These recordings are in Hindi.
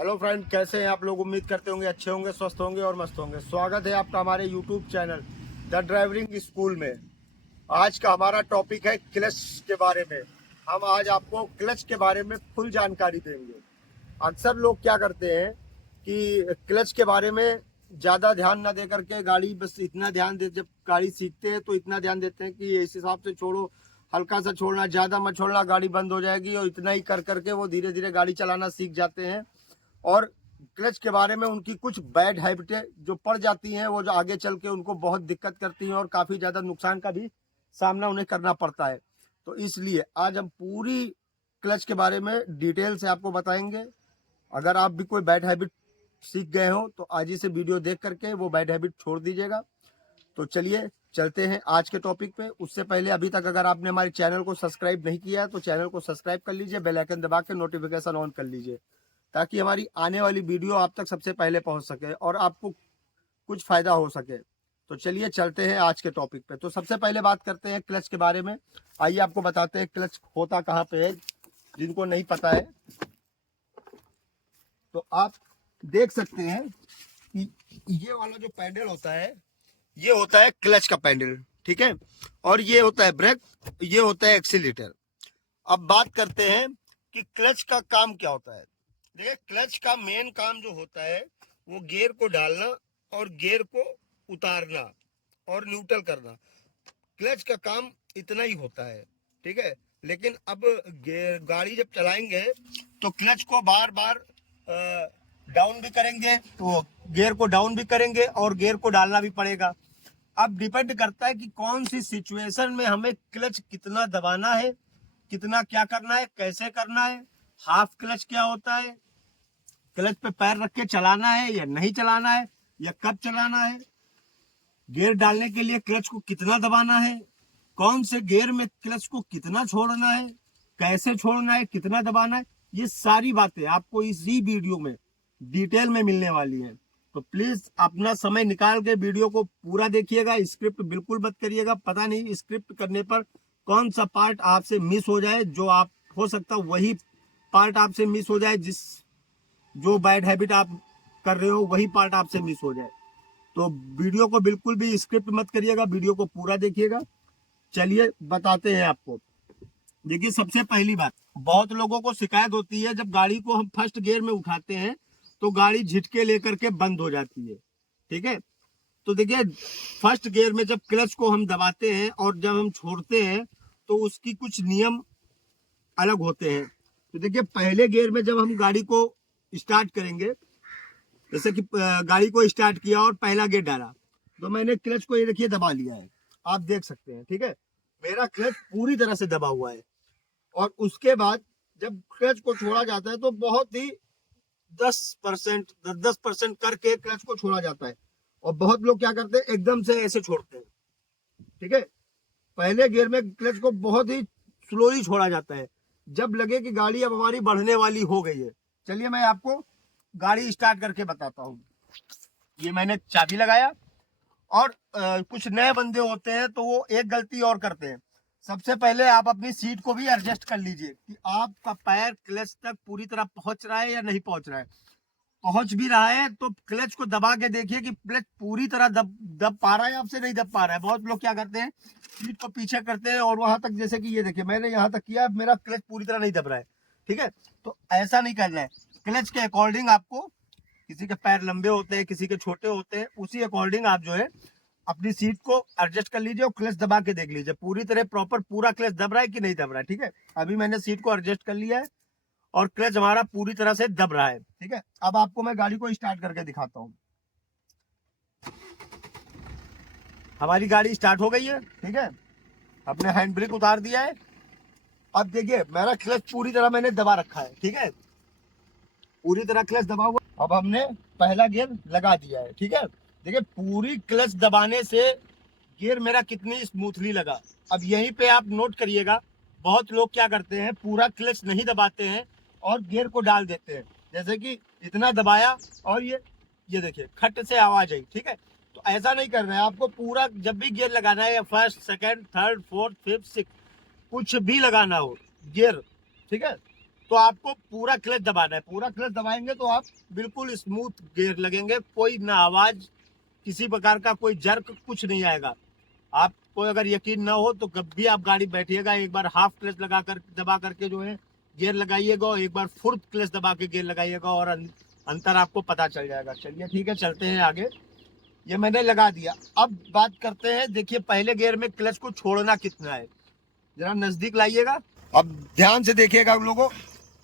हेलो फ्रेंड, कैसे हैं आप लोग। उम्मीद करते होंगे अच्छे होंगे, स्वस्थ होंगे और मस्त होंगे। स्वागत है आपका हमारे YouTube channel the driving school में। आज का हमारा टॉपिक है क्लच के बारे में। हम आज आपको क्लच के बारे में फुल जानकारी देंगे। अक्सर लोग क्या करते हैं कि क्लच के बारे में ज़्यादा ध्यान ना दे करके गाड़ी बस इतना ध्यान दे, जब गाड़ी सीखते हैं तो इतना ध्यान देते हैं कि इस हिसाब से छोड़ो, हल्का सा छोड़ना, ज़्यादा मत छोड़ना, गाड़ी बंद हो जाएगी। और इतना ही कर करके वो धीरे धीरे गाड़ी चलाना सीख जाते हैं। और क्लच के बारे में उनकी कुछ बैड हैबिटें जो पड़ जाती हैं, वो जो आगे चल के उनको बहुत दिक्कत करती हैं और काफ़ी ज़्यादा नुकसान का भी सामना उन्हें करना पड़ता है। तो इसलिए आज हम पूरी क्लच के बारे में डिटेल से आपको बताएंगे। अगर आप भी कोई बैड हैबिट सीख गए हो तो आज ही से वीडियो देख करके वो बैड हैबिट छोड़ दीजिएगा। तो चलिए चलते हैं आज के टॉपिक पे। उससे पहले अभी तक अगर आपने हमारे चैनल को सब्सक्राइब नहीं किया है तो चैनल को सब्सक्राइब कर लीजिए, बेल आइकन दबा के नोटिफिकेशन ऑन कर लीजिए, ताकि हमारी आने वाली वीडियो आप तक सबसे पहले पहुंच सके और आपको कुछ फायदा हो सके। तो चलिए चलते हैं आज के टॉपिक पे। तो सबसे पहले बात करते हैं क्लच के बारे में। आइए आपको बताते हैं क्लच होता कहाँ पे है, जिनको नहीं पता है। तो आप देख सकते हैं कि ये वाला जो पैडल होता है, ये होता है क्लच का पैडल, ठीक है। और ये होता है ब्रेक, ये होता है एक्सीलेटर। अब बात करते हैं कि क्लच का काम क्या होता है। देखिए, क्लच का मेन काम जो होता है वो गियर को डालना और गियर को उतारना और न्यूट्रल करना। क्लच का काम इतना ही होता है, ठीक है। लेकिन अब गाड़ी जब चलाएंगे तो क्लच को बार बार डाउन भी करेंगे, तो गियर को डाउन भी करेंगे और गियर को डालना भी पड़ेगा। अब डिपेंड करता है कि कौन सी सिचुएशन में हमें क्लच कितना दबाना है, कितना क्या करना है, कैसे करना है। हाफ क्लच क्या होता है, क्लच पे पैर रख के चलाना है या नहीं चलाना है, या कब चलाना है, गियर डालने के लिए क्लच को कितना दबाना है, कौन से गियर में क्लच को कितना छोड़ना है, कैसे छोड़ना है, कितना दबाना है, ये सारी बातें आपको इसी वीडियो में डिटेल में मिलने वाली है। तो प्लीज अपना समय निकाल के वीडियो को पूरा देखिएगा, स्क्रिप्ट बिल्कुल मत करिएगा। पता नहीं स्क्रिप्ट करने पर कौन सा पार्ट आपसे मिस हो जाए, जो आप हो सकता वही पार्ट आपसे मिस हो जाए, जो बैड हैबिट आप कर रहे हो वही पार्ट आपसे मिस हो जाए। तो वीडियो को बिल्कुल भी स्क्रिप्ट मत करिएगा, वीडियो को पूरा देखिएगा। चलिए बताते हैं आपको। देखिए, सबसे पहली बात, बहुत लोगों को शिकायत होती है जब गाड़ी को हम फर्स्ट गियर में उठाते हैं तो गाड़ी झटके लेकर के बंद हो जाती है, ठीक है। तो देखिए, फर्स्ट गियर में जब क्लच को हम दबाते हैं और जब हम छोड़ते हैं तो उसकी कुछ नियम अलग होते हैं। तो देखिए, पहले गियर में जब हम गाड़ी को स्टार्ट करेंगे, जैसे कि गाड़ी को स्टार्ट किया और पहला गियर डाला, तो मैंने क्लच को ये देखिए दबा लिया है, आप देख सकते हैं, ठीक है। मेरा क्लच पूरी तरह से दबा हुआ है। और उसके बाद जब क्लच को छोड़ा जाता है तो बहुत ही 10% 10% करके क्लच को छोड़ा जाता है। और बहुत लोग क्या करते हैं, एकदम से ऐसे छोड़ते हैं, ठीक है। पहले गियर में क्लच को बहुत ही स्लोली छोड़ा जाता है, जब लगे कि गाड़ी अब हमारी बढ़ने वाली हो गई है। चलिए मैं आपको गाड़ी स्टार्ट करके बताता हूँ। ये मैंने चाबी लगाया। और कुछ नए बंदे होते हैं तो वो एक गलती और करते हैं। सबसे पहले आप अपनी सीट को भी एडजस्ट कर लीजिए कि आपका पैर क्लच तक पूरी तरह पहुंच रहा है या नहीं पहुंच रहा है। पहुंच भी रहा है तो क्लच को दबा के देखिए कि क्लच पूरी तरह दब पा रहा है आपसे, नहीं दब पा रहा है। बहुत लोग क्या करते हैं, सीट को पीछे करते हैं और वहां तक, जैसे कि ये देखिए मैंने यहाँ तक किया, मेरा क्लच पूरी तरह नहीं दब रहा है, ठीक है। तो ऐसा नहीं करना है। क्लच के अकॉर्डिंग आपको, किसी के पैर लंबे होते हैं, किसी के छोटे होते हैं, उसी अकॉर्डिंग आप जो है अपनी सीट को एडजस्ट कर लीजिए और क्लच दबा के देख लीजिए पूरी तरह प्रॉपर पूरा क्लच दब रहा है कि नहीं दब रहा है, ठीक है। अभी मैंने सीट को एडजस्ट कर लिया है और क्लच हमारा पूरी तरह से दब रहा है, ठीक है। अब आपको मैं गाड़ी को स्टार्ट करके दिखाता हूँ। हमारी गाड़ी स्टार्ट हो गई है, ठीक है। अपने हैंड ब्रेक उतार दिया है। अब देखिए, मेरा क्लच पूरी तरह मैंने दबा रखा है, ठीक है। पूरी तरह क्लच दबा हुआ। अब हमने पहला गियर लगा दिया है, ठीक है। देखिए, पूरी क्लच दबाने से गियर मेरा कितनी स्मूथली लगा। अब यहीं पे आप नोट करिएगा, बहुत लोग क्या करते हैं, पूरा क्लच नहीं दबाते हैं और गियर को डाल देते हैं। जैसे कि इतना दबाया और ये देखिए खट से आवाज आई, ठीक है। तो ऐसा नहीं करना है आपको। पूरा जब भी गियर लगाना है, या first, second, third, fourth, fifth, six, कुछ भी लगाना हो गियर, ठीक है, तो आपको पूरा क्लच दबाना है। पूरा क्लच दबाएंगे तो आप बिल्कुल स्मूथ गियर लगेंगे, कोई ना आवाज, किसी प्रकार का कोई जर्क, कुछ नहीं आएगा। आपको अगर यकीन ना हो तो कभी भी आप गाड़ी बैठिएगा, एक बार हाफ क्लच लगा कर दबा करके जो है गियर लगाइएगा, और एक बार फुर्थ क्लच दबा के गियर लगाइएगा, और अंतर आपको पता चल जाएगा। चलिए ठीक है, चलते हैं आगे। ये मैंने लगा दिया। अब बात करते हैं, देखिए पहले गियर में क्लच को छोड़ना कितना है, जरा नजदीक लाइएगा। अब ध्यान से देखिएगा उन लोगों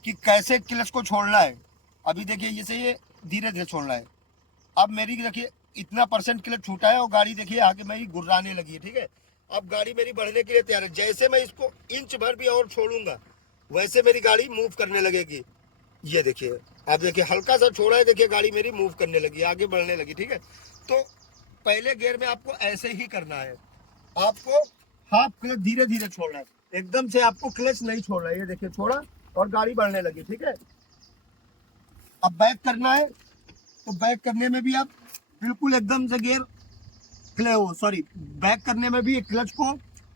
कि कैसे क्लच को छोड़ना है। अभी देखिए जैसे ये धीरे धीरे छोड़ना है। अब मेरी देखिए इतना परसेंट क्लच छूटा है और गाड़ी देखिए आगे मेरी गुर्राने लगी है, ठीक है। अब गाड़ी मेरी बढ़ने के लिए तैयार है। जैसे मैं इसको इंच भर भी और छोड़ूंगा वैसे मेरी गाड़ी मूव करने लगेगी। ये देखिए, आप देखिए हल्का सा छोड़ा है, देखिए गाड़ी मेरी मूव करने लगी, आगे बढ़ने लगी, ठीक है। तो पहले गियर में आपको ऐसे ही करना है। आपको हाफ क्लच धीरे धीरे छोड़ना है, एकदम से आपको क्लच नहीं छोड़ना है। ये देखिए छोड़ा और गाड़ी बढ़ने लगी, ठीक है। अब बैक करना है, तो बैक करने में भी आप बिल्कुल एकदम से गियर बैक करने में भी क्लच को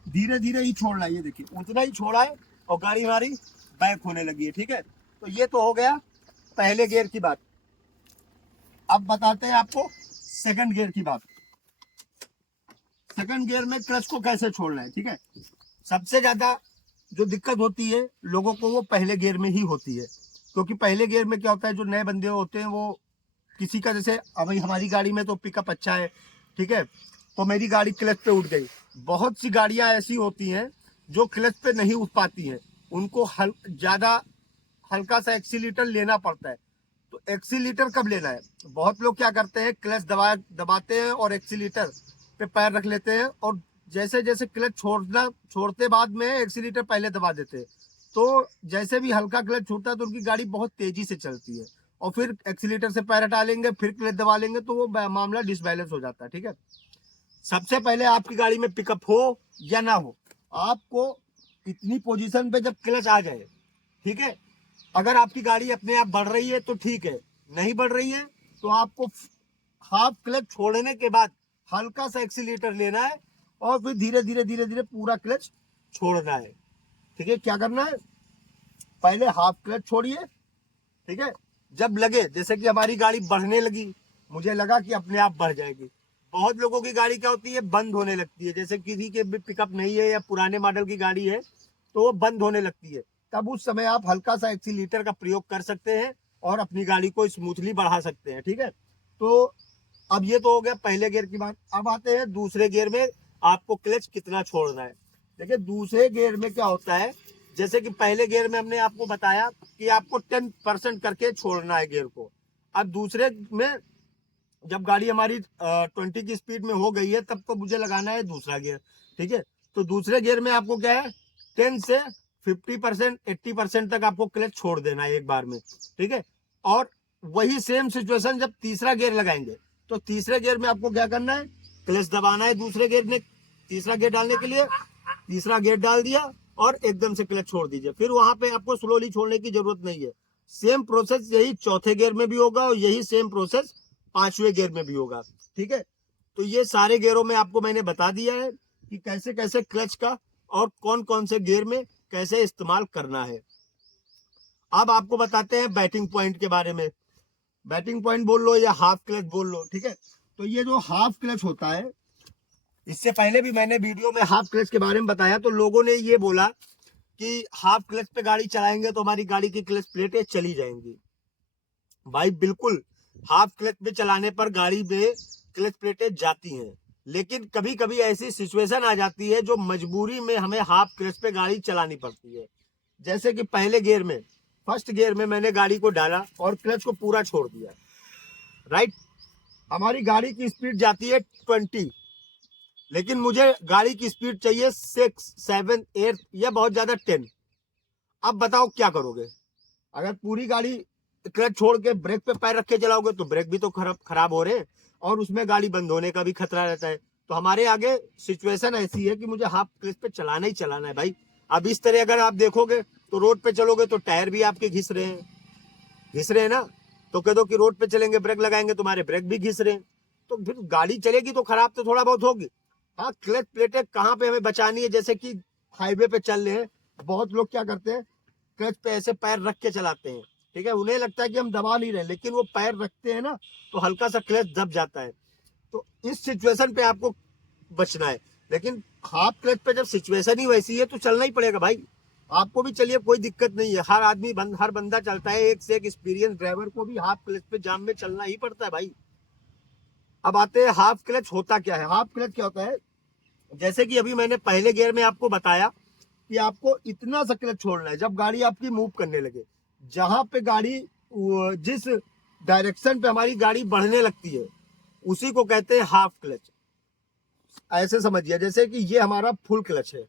धीरे धीरे ही छोड़ना है। ये देखिए उतना ही छोड़ा है और गाड़ी हमारी बैक होने लगी है, ठीक है। तो ये तो हो गया पहले गियर की बात। अब बताते हैं आपको सेकंड गियर की बात। सेकंड गियर में क्लच को कैसे छोड़ना है, ठीक है। सबसे ज्यादा जो दिक्कत होती है लोगों को वो पहले गियर में ही होती है, क्योंकि पहले गियर में क्या होता है, जो नए बंदे होते हैं वो किसी का, जैसे अभी हमारी गाड़ी में तो पिकअप अच्छा है, ठीक है, तो मेरी गाड़ी क्लच पे उठ गई। बहुत सी गाड़ियां ऐसी होती हैं जो क्लच पे नहीं उठ पाती हैं, उनको ज्यादा हल्का सा एक्सीलीटर लेना पड़ता है। तो एक्सीलीटर कब लेना है, बहुत लोग क्या करते हैं क्लच दबाते हैं और एक्सीलीटर पे पैर रख लेते हैं, और जैसे जैसे क्लच छोड़ते बाद में एक्सीलीटर पहले दबा देते हैं। तो जैसे भी हल्का क्लच छूटता है तो उनकी गाड़ी बहुत तेजी से चलती है, और फिर एक्सीलीटर से पैर हटा लेंगे फिर क्लच दबा लेंगे तो वो मामला डिसबैलेंस हो जाता है, ठीक है। सबसे पहले आपकी गाड़ी में पिकअप हो या ना हो, आपको इतनी पोजीशन पे जब क्लच आ जाए, ठीक है, अगर आपकी गाड़ी अपने आप बढ़ रही है तो ठीक है, नहीं बढ़ रही है तो आपको हाफ क्लच छोड़ने के बाद हल्का सा एक्सीलेटर लेना है और फिर धीरे धीरे धीरे धीरे पूरा क्लच छोड़ना है, ठीक है। क्या करना है, पहले हाफ क्लच छोड़िए, ठीक है। जब लगे जैसे कि हमारी गाड़ी बढ़ने लगी, मुझे लगा कि अपने आप बढ़ जाएगी। बहुत लोगों की गाड़ी क्या होती है, बंद होने लगती है, जैसे किसी के पिकअप नहीं है या पुराने मॉडल की गाड़ी है तो वो बंद होने लगती है। तब उस समय आप हल्का सा एक्सीलीटर का प्रयोग कर सकते हैं और अपनी गाड़ी को स्मूथली बढ़ा सकते हैं, ठीक है। तो अब ये तो हो गया पहले गियर की बात। अब आते हैं दूसरे गियर में आपको क्लच कितना छोड़ना है। देखिए दूसरे गियर में क्या होता है, जैसे कि पहले गियर में हमने आपको बताया कि आपको 10% करके छोड़ना है गियर को। अब दूसरे में जब गाड़ी हमारी 20 की स्पीड में हो गई है तब तो मुझे लगाना है दूसरा गियर, ठीक है। तो दूसरे गियर में आपको क्या है, 10 से 50% 80% तक आपको क्लच छोड़ देना है एक बार में, ठीक है। और वही सेम सिचुएशन जब तीसरा गियर लगाएंगे तो तीसरे गियर में आपको क्या करना है, क्लच दबाना है दूसरे गियर में, तीसरा गियर डालने के लिए तीसरा गियर डाल दिया और एकदम से क्लच छोड़ दीजिए। फिर वहां पे आपको स्लोली छोड़ने की जरूरत नहीं है। सेम प्रोसेस यही चौथे गियर में भी होगा और यही सेम प्रोसेस पांचवें गियर में भी होगा, ठीक है। तो ये सारे गियरों में आपको मैंने बता दिया है कि कैसे कैसे क्लच का और कौन कौन से गियर में कैसे इस्तेमाल करना है। अब आपको बताते हैं बैटिंग पॉइंट के बारे में। बैटिंग पॉइंट बोल लो या हाफ क्लच बोल लो, ठीक है। तो ये जो हाफ क्लच होता है, इससे पहले भी मैंने वीडियो में हाफ क्लच के बारे में बताया, तो लोगों ने ये बोला कि हाफ क्लच पे गाड़ी चलाएंगे तो हमारी गाड़ी की क्लच प्लेटें चली जाएंगी। भाई बिल्कुल, हाफ क्लच पे चलाने पर गाड़ी में क्लच प्लेटें जाती हैं, लेकिन कभी कभी ऐसी सिचुएशन आ जाती है जो मजबूरी में हमें हाफ क्लच पे गाड़ी चलानी पड़ती है। जैसे कि पहले गियर में, फर्स्ट गियर में मैंने गाड़ी को डाला और क्लच को पूरा छोड़ दिया, राइट। हमारी गाड़ी की स्पीड जाती है 20, लेकिन मुझे गाड़ी की स्पीड चाहिए 6, 7, 8 या बहुत ज्यादा 10। अब बताओ क्या करोगे, अगर पूरी गाड़ी क्लच छोड़ के ब्रेक पे पैर रख के चलाओगे तो ब्रेक भी तो खराब हो रहे हैं और उसमें गाड़ी बंद होने का भी खतरा रहता है। तो हमारे आगे सिचुएशन ऐसी है कि मुझे हाफ क्लच पे चलाना ही चलाना है भाई। अब इस तरह अगर आप देखोगे तो रोड पे चलोगे तो टायर भी आपके घिस रहे हैं ना। तो कह दो कि रोड पे चलेंगे ब्रेक लगाएंगे तुम्हारे ब्रेक भी घिस रहे हैं, तो फिर गाड़ी चलेगी तो खराब तो थोड़ा बहुत होगी। हाँ, क्लच प्लेटें कहाँ पे हमें बचानी है, जैसे कि हाईवे पे चल रहे हैं, बहुत लोग क्या करते हैं क्लच पे ऐसे पैर रख के चलाते हैं, ठीक है। उन्हें लगता है कि हम दबा नहीं रहे, लेकिन वो पैर रखते हैं ना तो हल्का सा क्लच दब जाता है। तो इस सिचुएशन पे आपको बचना है। लेकिन हाफ क्लच पे जब सिचुएशन ही वैसी है तो चलना ही पड़ेगा भाई। आपको भी चलिए, कोई दिक्कत नहीं है, हर आदमी हर बंदा चलता है, एक से एक एक्सपीरियंस ड्राइवर को भी हाफ क्लच पे जाम में चलना ही पड़ता है भाई। अब आते हैं हाफ क्लच होता क्या है। हाफ क्लच क्या होता है, जैसे कि अभी मैंने पहले गियर में आपको बताया कि आपको इतना सा क्लच छोड़ना है जब गाड़ी आपकी मूव करने लगे। जहां पे गाड़ी जिस डायरेक्शन पे हमारी गाड़ी बढ़ने लगती है उसी को कहते हैं हाफ क्लच। ऐसे समझिए जैसे कि ये हमारा फुल क्लच है,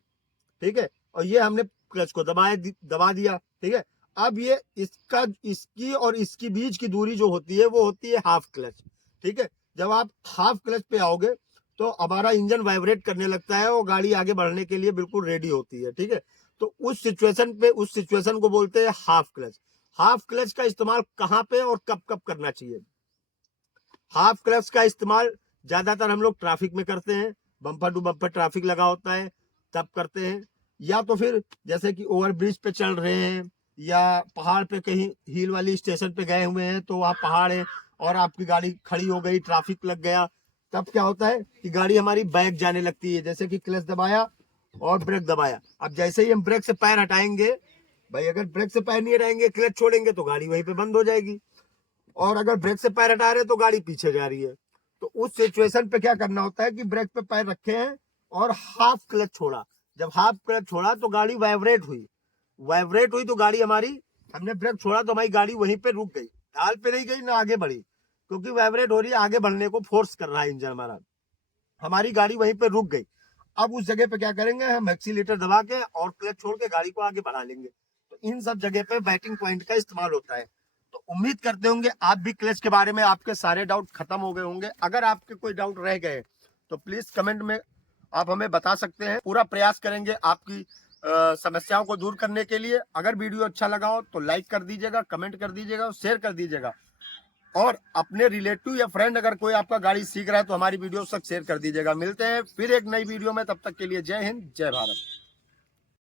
ठीक है, और ये हमने क्लच को दबा दिया, ठीक है। अब ये इसकी और इसकी बीच की दूरी जो होती है वो होती है हाफ क्लच, ठीक है। जब आप हाफ क्लच पे आओगे तो हमारा इंजन वाइब्रेट करने लगता है और गाड़ी आगे बढ़ने के लिए बिल्कुल रेडी होती है, ठीक है। तो उस सिचुएशन को बोलते हैं हाफ क्लच। हाफ क्लच का इस्तेमाल कहाँ पे और कब कब करना चाहिए। हाफ क्लच का इस्तेमाल ज्यादातर हम लोग ट्रैफिक में करते हैं, बम्पर टू बम्पर ट्रैफिक लगा होता है तब करते हैं, या तो फिर जैसे कि ओवर ब्रिज पे चल रहे हैं या पहाड़ पे कहीं हिल वाली स्टेशन पे गए हुए हैं तो वहाँ पहाड़ है और आपकी गाड़ी खड़ी हो गई, ट्रैफिक लग गया, तब क्या होता है कि गाड़ी हमारी बैक जाने लगती है। जैसे कि क्लच दबाया और ब्रेक दबाया, अब जैसे ही हम ब्रेक से पैर हटाएंगे भाई, अगर ब्रेक से पैर नहीं हटाएंगे क्लच छोड़ेंगे तो गाड़ी वहीं पे बंद हो जाएगी, और अगर ब्रेक से पैर हटा रहे तो गाड़ी पीछे जा रही है। तो उस सिचुएशन पे क्या करना होता है कि ब्रेक पे पैर रखे हैं और हाफ क्लच छोड़ा। जब हाफ क्लच छोड़ा तो गाड़ी वाइब्रेट हुई तो गाड़ी हमारी, हमने ब्रेक छोड़ा तो हमारी गाड़ी वहीं पे रुक गई, ढाल पे नहीं गई ना आगे बढ़ी, क्योंकि वाइब्रेट हो रही है, आगे बढ़ने को फोर्स कर रहा है इंजन हमारा, हमारी गाड़ी वहीं पे रुक गई। अब उस जगह पे क्या करेंगे, हम एक्सीलेटर दबा के और क्लच छोड़ के गाड़ी को आगे बढ़ा लेंगे। तो इन सब जगह पे बैटिंग पॉइंट का इस्तेमाल होता है। तो उम्मीद करते होंगे आप भी क्लच के बारे में आपके सारे डाउट खत्म हो गए होंगे। अगर आपके कोई डाउट रह गए तो प्लीज कमेंट में आप हमें बता सकते हैं, पूरा प्रयास करेंगे आपकी समस्याओं को दूर करने के लिए। अगर वीडियो अच्छा लगा हो तो लाइक कर दीजिएगा, कमेंट कर दीजिएगा, शेयर कर दीजिएगा, और अपने रिलेटिव या फ्रेंड अगर कोई आपका गाड़ी सीख रहा है तो हमारी वीडियो तक शेयर कर दीजिएगा। मिलते हैं फिर एक नई वीडियो में, तब तक के लिए जय हिंद जय भारत।